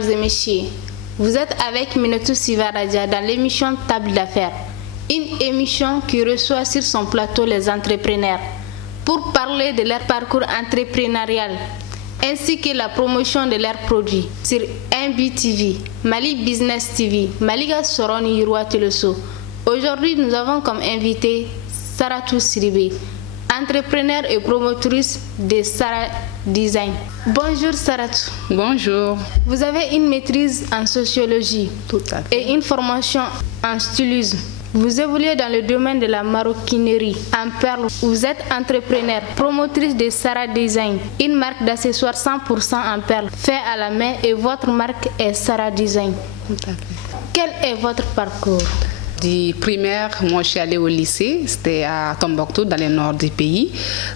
mesdames et messieurs. Vous êtes avec Minatou Sivaradia dans l'émission Table d'affaires, une émission qui reçoit sur son plateau les entrepreneurs pour parler de leur parcours entrepreneurial ainsi que la promotion de leurs produits sur MBTV, Mali Business TV, Maliga Soroni Yirwa Teleso. Aujourd'hui, nous avons comme invité Saratou Siribé, entrepreneur et promotrice de Sara Design. Bonjour Saratou. Bonjour. Vous avez une maîtrise en sociologie. Tout à fait. Et une formation en stylisme. Vous évoluez dans le domaine de la maroquinerie en perles. Vous êtes entrepreneur, promotrice de Sara Design, une marque d'accessoires 100% en perles, fait à la main, et votre marque est Sara Design. Tout à fait. Quel est votre parcours? Du primaire, moi je suis allée au lycée, c'était à Tombouctou, dans le nord du pays.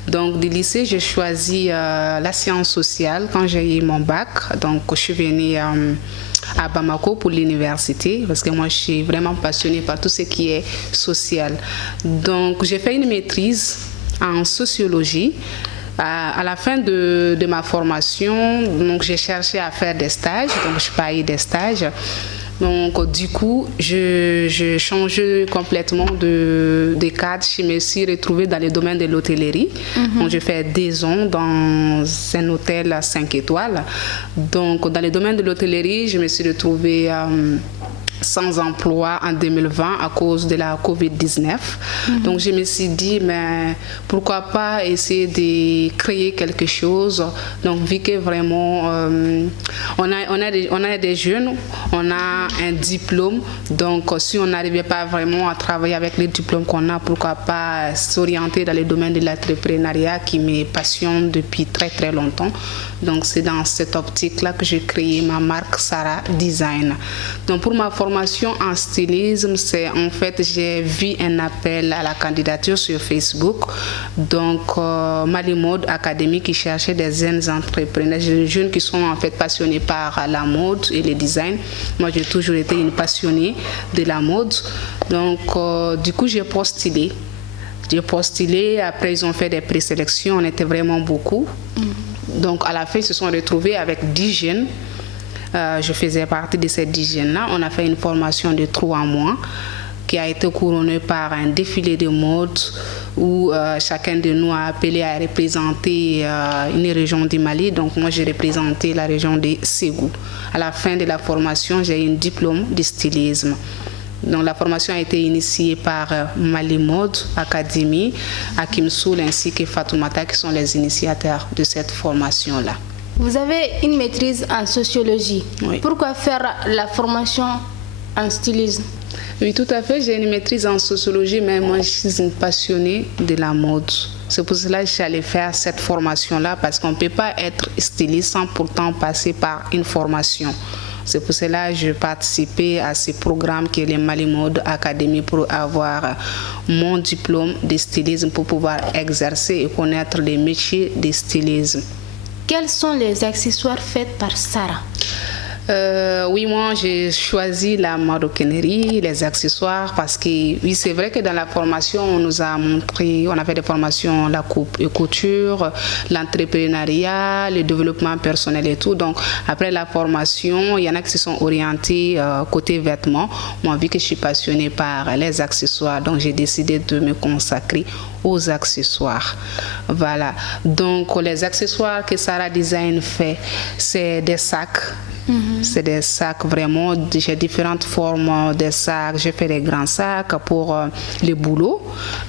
Donc du lycée, j'ai choisi la science sociale quand j'ai eu mon bac. Donc je suis venue à Bamako pour l'université parce que moi je suis vraiment passionnée par tout ce qui est social. Donc j'ai fait une maîtrise en sociologie. À la fin de ma formation, donc j'ai cherché à faire des stages, donc je n'ai pas eu des stages. Donc du coup, je changeais complètement de cadre. Je me suis retrouvée dans le domaine de l'hôtellerie. Donc j'ai fait 2 ans dans un hôtel à 5 étoiles. Donc dans le domaine de l'hôtellerie, je me suis retrouvée sans emploi en 2020 à cause de la COVID-19. Donc je me suis dit, mais pourquoi pas essayer de créer quelque chose. Donc vu que vraiment on a des jeunes, on a un diplôme, donc si on n'arrivait pas vraiment à travailler avec les diplômes qu'on a, pourquoi pas s'orienter dans le domaine de l'entrepreneuriat qui me passionne depuis très très longtemps. Donc c'est dans cette optique-là que j'ai créé ma marque Sara Design. Donc pour ma formation en stylisme, c'est en fait j'ai vu un appel à la candidature sur Facebook. Donc Mali Mode Academy qui cherchait des jeunes entrepreneurs, des jeunes qui sont en fait passionnés par la mode et le design. Moi j'ai toujours été une passionnée de la mode. Donc du coup j'ai postulé. Après ils ont fait des présélections, on était vraiment beaucoup. Donc à la fin, ils se sont retrouvés avec 10 jeunes. Je faisais partie de ces 10 jeunes-là. On a fait une formation de 3 mois qui a été couronnée par un défilé de mode où chacun de nous a appelé à représenter une région du Mali. Donc moi, j'ai représenté la région de Ségou. À la fin de la formation, j'ai eu un diplôme de stylisme. Donc la formation a été initiée par Mali Mode Academy, Hakim Soul ainsi que Fatoumata qui sont les initiateurs de cette formation-là. Vous avez une maîtrise en sociologie. Oui. Pourquoi faire la formation en stylisme? Oui, tout à fait. J'ai une maîtrise en sociologie, mais moi je suis une passionnée de la mode. C'est pour cela que je suis allée faire cette formation-là parce qu'on ne peut pas être styliste sans pourtant passer par une formation. C'est pour cela que je participais à ce programme qui est le Mali Mode Academy pour avoir mon diplôme de stylisme pour pouvoir exercer et connaître les métiers de stylisme. Quels sont les accessoires faits par Sara? Oui, moi j'ai choisi la maroquinerie, les accessoires parce que oui, c'est vrai que dans la formation on nous a montré, on a fait des formations la coupe et couture, l'entrepreneuriat, le développement personnel et tout. Donc après la formation, il y en a qui se sont orientés côté vêtements. Moi, vu que je suis passionnée par les accessoires, donc j'ai décidé de me consacrer aux accessoires. Voilà. Donc les accessoires que Sara Design fait, c'est des sacs. C'est des sacs vraiment, j'ai différentes formes de sacs. J'ai fait des grands sacs pour les boulots.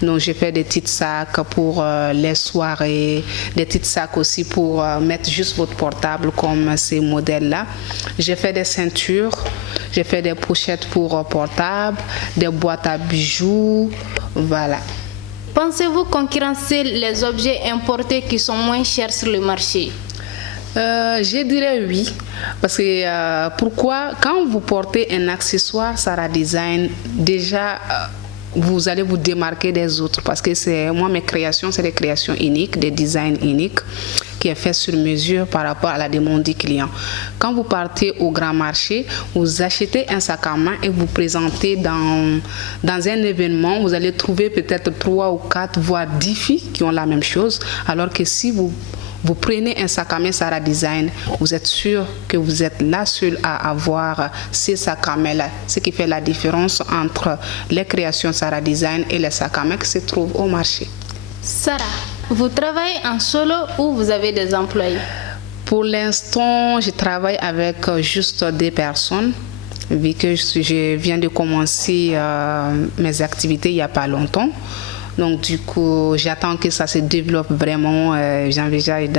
Donc j'ai fait des petits sacs pour les soirées, des petits sacs aussi pour mettre juste votre portable comme ces modèles-là. J'ai fait des ceintures, j'ai fait des pochettes pour portable, des boîtes à bijoux, voilà. Pensez-vous concurrencer les objets importés qui sont moins chers sur le marché? Je dirais oui, parce que pourquoi quand vous portez un accessoire Sara Design, déjà vous allez vous démarquer des autres, parce que moi mes créations, c'est des créations uniques, des designs uniques qui est fait sur mesure par rapport à la demande du client. Quand vous partez au grand marché, vous achetez un sac à main et vous présentez dans un événement, vous allez trouver peut-être 3 ou 4 voire 10 filles qui ont la même chose, alors que si vous Vous prenez un sac à main Sarah Design, vous êtes sûr que vous êtes la seule à avoir ces sacs à main-là. Ce qui fait la différence entre les créations Sarah Design et les sacs à main qui se trouvent au marché. Sarah, vous travaillez en solo ou vous avez des employés? Pour l'instant, je travaille avec juste 2 personnes. Vu que je viens de commencer mes activités il n'y a pas longtemps. Donc du coup, j'attends que ça se développe vraiment. J'envisage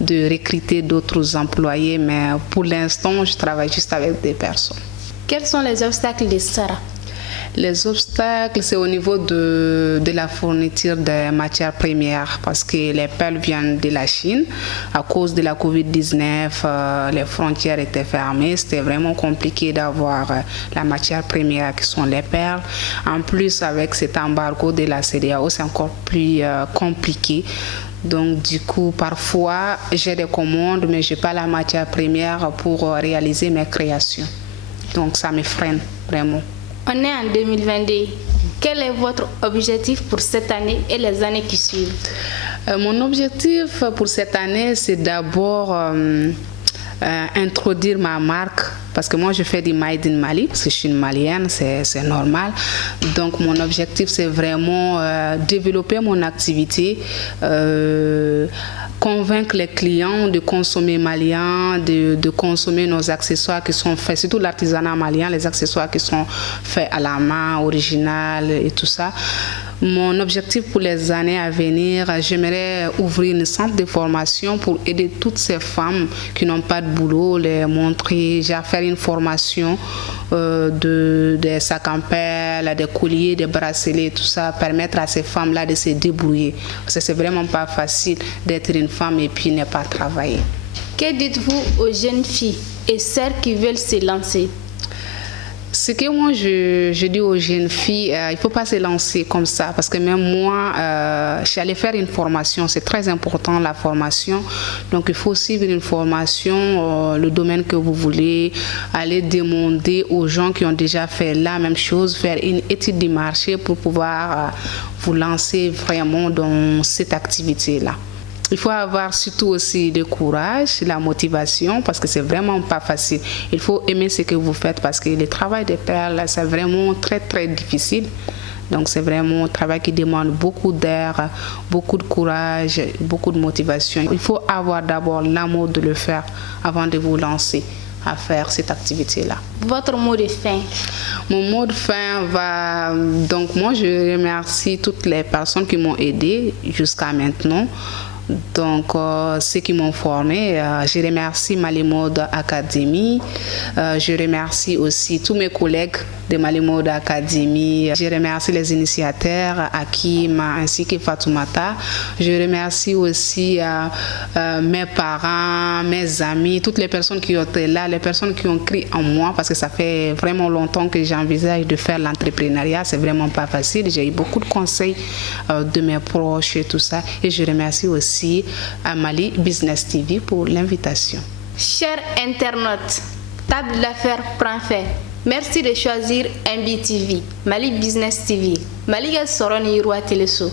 de recruter d'autres employés, mais pour l'instant, je travaille juste avec 2 personnes. Quels sont les obstacles de Sarah? Les obstacles, c'est au niveau de la fourniture des matières premières parce que les perles viennent de la Chine. À cause de la COVID-19, les frontières étaient fermées. C'était vraiment compliqué d'avoir la matière première qui sont les perles. En plus, avec cet embargo de la CEDEAO, c'est encore plus compliqué. Donc du coup, parfois, j'ai des commandes, mais je n'ai pas la matière première pour réaliser mes créations. Donc ça me freine vraiment. On est en 2022. Quel est votre objectif pour cette année et les années qui suivent? Mon objectif pour cette année, c'est d'abord introduire ma marque parce que moi je fais du Made in Mali parce que je suis une Malienne, c'est normal. Donc mon objectif c'est vraiment développer mon activité, convaincre les clients de consommer malien, de consommer nos accessoires qui sont faits, surtout l'artisanat malien, les accessoires qui sont faits à la main, original et tout ça. Mon objectif pour les années à venir, j'aimerais ouvrir une centre de formation pour aider toutes ces femmes qui n'ont pas de boulot, les montrer, faire une formation des sacs en perles, des colliers, des bracelets, tout ça, permettre à ces femmes-là de se débrouiller. Parce que c'est vraiment pas facile d'être une femme et puis ne pas travailler. Que dites-vous aux jeunes filles et sœurs qui veulent se lancer? Ce que moi je dis aux jeunes filles, il ne faut pas se lancer comme ça parce que même moi, je suis allée faire une formation, c'est très important la formation. Donc il faut suivre une formation, le domaine que vous voulez, aller demander aux gens qui ont déjà fait la même chose, faire une étude du marché pour pouvoir vous lancer vraiment dans cette activité-là. Il faut avoir surtout aussi le courage, la motivation, parce que c'est vraiment pas facile. Il faut aimer ce que vous faites parce que le travail des perles, c'est vraiment très très difficile. Donc c'est vraiment un travail qui demande beaucoup d'air, beaucoup de courage, beaucoup de motivation. Il faut avoir d'abord l'amour de le faire avant de vous lancer à faire cette activité-là. Votre mot de fin? Mon mot de fin va... Donc moi je remercie toutes les personnes qui m'ont aidé jusqu'à maintenant. Donc, ceux qui m'ont formé, je remercie Mali Mode Academy. Je remercie aussi tous mes collègues de Mali Mode Academy. Je remercie les initiateurs, Hakim ainsi que Fatoumata. Je remercie aussi mes parents, mes amis, toutes les personnes qui ont été là, les personnes qui ont cru en moi parce que ça fait vraiment longtemps que j'envisage de faire l'entrepreneuriat. C'est vraiment pas facile. J'ai eu beaucoup de conseils de mes proches et tout ça. Et je remercie aussi à Mali Business TV pour l'invitation. Chers internautes, Table d'affaires prend fin. Merci de choisir MBTV, Mali Business TV, Mali Soron Yirwa Teleso.